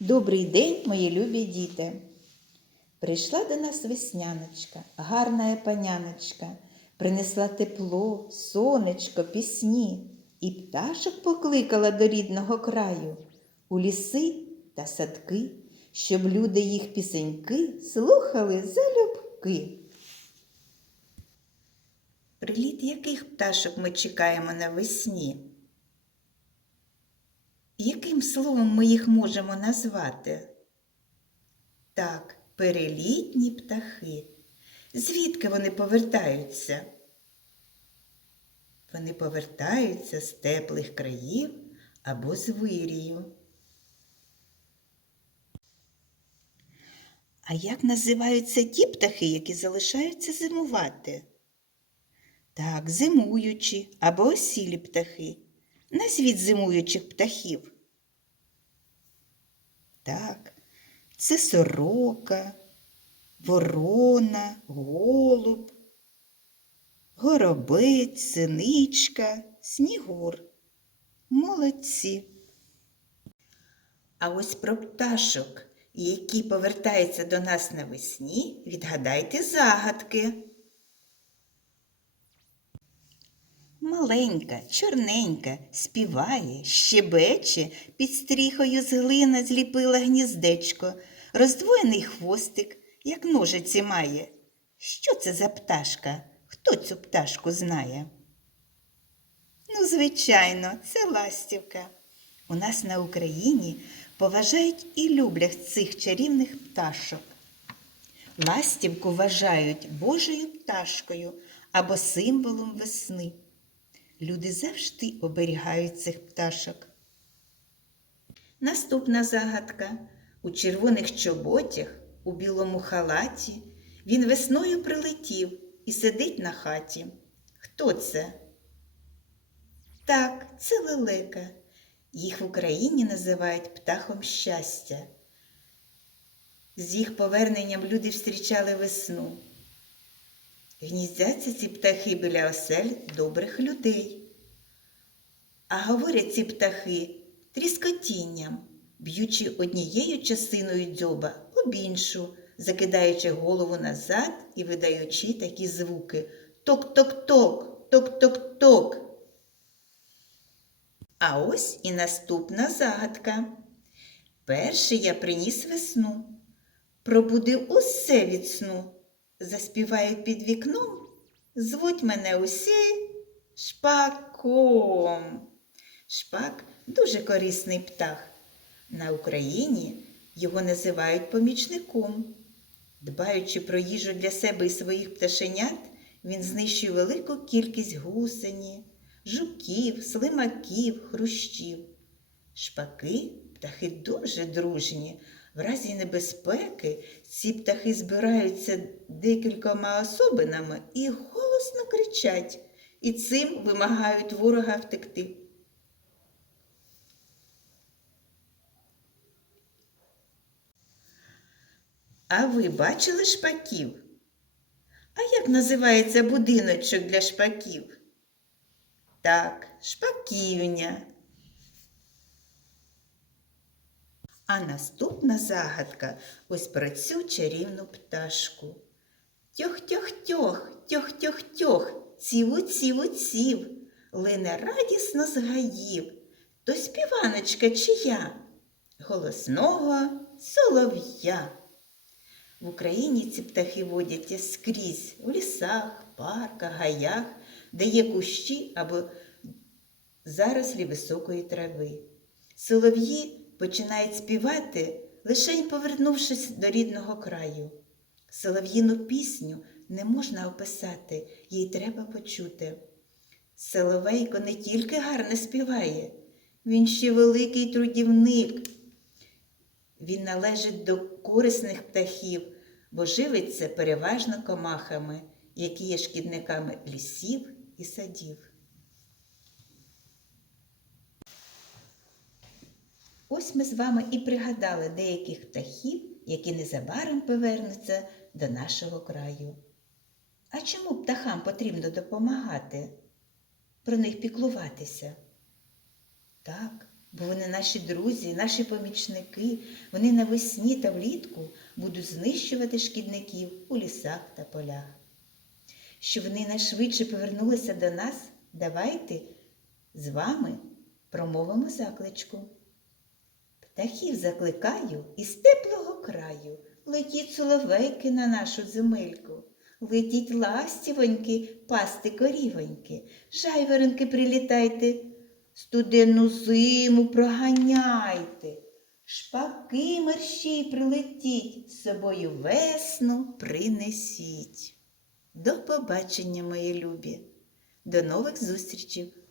Добрий день, мої любі діти! Прийшла до нас весняночка, гарна паняночка, принесла тепло, сонечко, пісні і пташок покликала до рідного краю у ліси та садки, щоб люди їх пісеньки слухали залюбки. Приліт яких пташок ми чекаємо навесні? словом ми їх можемо назвати? Так, перелітні птахи. Звідки вони повертаються? Вони повертаються з теплих країв або з вирію. А як називаються ті птахи, які залишаються зимувати? Так, зимуючі або осілі птахи. Назвіть зимуючих птахів. Так, це сорока, ворона, голуб, горобець, синичка, снігур. Молодці. А ось про пташок, які повертаються до нас навесні, відгадайте загадки. маленька, чорненька, співає, щебече, під стріхою з глина зліпила гніздечко, роздвоєний хвостик, як ножиці має. Що це за пташка? Хто цю пташку знає? Ну, звичайно, це ластівка. У нас на Україні поважають і люблять цих чарівних пташок. Ластівку вважають Божою пташкою або символом весни. Люди завжди оберігають цих пташок. Наступна загадка у червоних чоботях, у білому халаті, він весною прилетів і сидить на хаті. Хто це? Так, це лелека. Їх в Україні називають птахом щастя. З їх поверненням люди встрічали весну. Гніздяться ці птахи біля осель добрих людей. А говорять ці птахи тріскотінням, б'ючи однією частиною дзьоба об іншу, закидаючи голову назад і видаючи такі звуки ток-ток-ток, ток-ток-ток. А ось і наступна загадка. Перший я приніс весну, пробудив усе від сну. Заспівають під вікном, звуть мене усі шпаком. Шпак дуже корисний птах. На Україні його називають помічником. Дбаючи про їжу для себе і своїх пташенят, він знищує велику кількість гусені, жуків, слимаків, хрущів. Шпаки птахи дуже дружні, в разі небезпеки ці птахи збираються декількома особинами і голосно кричать, і цим вимагають ворога втекти. А ви бачили шпаків? А як називається будиночок для шпаків? Так, шпаківня. А наступна загадка ось про цю чарівну пташку. Тьох-тьох-тьох, тьох-тьох-тьох, ціву ціву ців, лине радісно згаїв. То співаночка чия? Голосного солов'я. В Україні ці птахи водяться скрізь у лісах, парках, гаях, де є кущі або зарослі високої трави. Солов'ї починають співати, лишень повернувшись до рідного краю. Солов'їну пісню не можна описати, їй треба почути. Соловейко не тільки гарно співає, він ще великий трудівник. Він належить до корисних птахів, бо живиться переважно комахами, які є шкідниками лісів і садів. Ось ми з вами і пригадали деяких птахів, які незабаром повернуться до нашого краю. А чому птахам потрібно допомагати, про них піклуватися? Так, бо вони наші друзі, наші помічники, вони навесні та влітку будуть знищувати шкідників у лісах та полях. Щоб вони найшвидше повернулися до нас, давайте з вами промовимо закличку. Птахів закликаю із теплого краю. Летіть соловейки на нашу земельку. Летіть ластівоньки, пасти корівоньки, шайверенки прилітайте, студенну зиму проганяйте, шпаки мерщій прилетіть, з собою весну принесіть. До побачення, мої любі, до нових зустрічей!